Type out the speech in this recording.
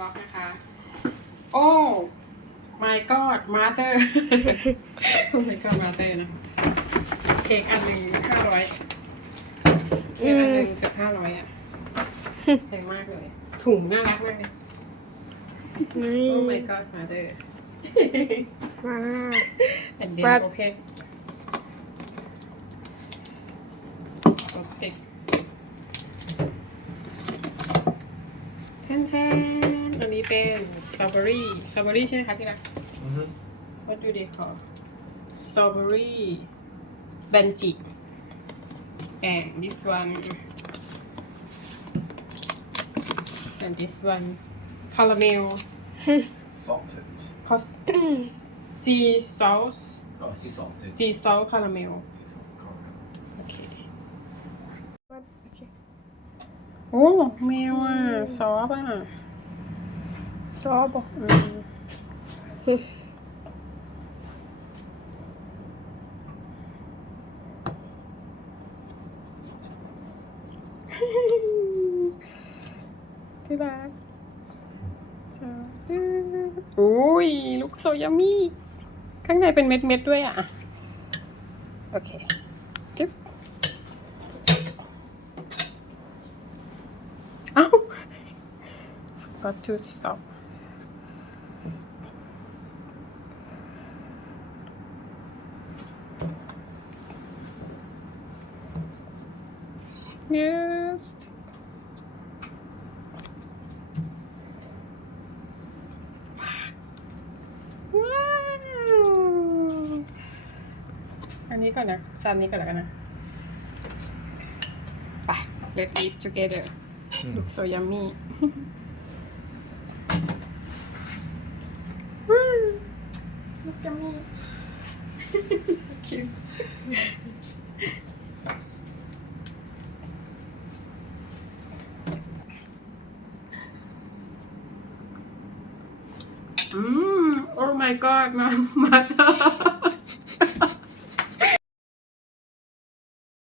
บ็อกนะคะ โอ้ my god mother โอ้ my god mother นะเค้กอันหนึ่งห้าร้อยเค้กอันหนึ่งเกือบห้าร้อยอะแพงมากเลย ถุงน่ารักมากเลยนี่โอ้ my god mother ว้าว and then But- open open แทนแทนอันนี้ เป็นสตรอเบอรี่สตรอเบอรี่ใช่ไหมคะที่รัก Mhm. What do they call strawberry benji and this one and this one caramel Salted. cos- sea sauce Oh, sea salted. sea salt caramel Sea salt caramel. โอเคโอ้แมวอะซอฟอะ ซอบอกอืมที่รักจ้าอุ้ยลูกโซยามี่ข้างในเป็นเม็ดๆด้วยอะ โอเคจึ๊บเอ้า got to stop yes ว้าวอันนี้ก่อนนะซันนี้ก่อนแล้วกันนะ ไป let's eat together look so yummy Mm. look yummy so cute my god มามาเธอ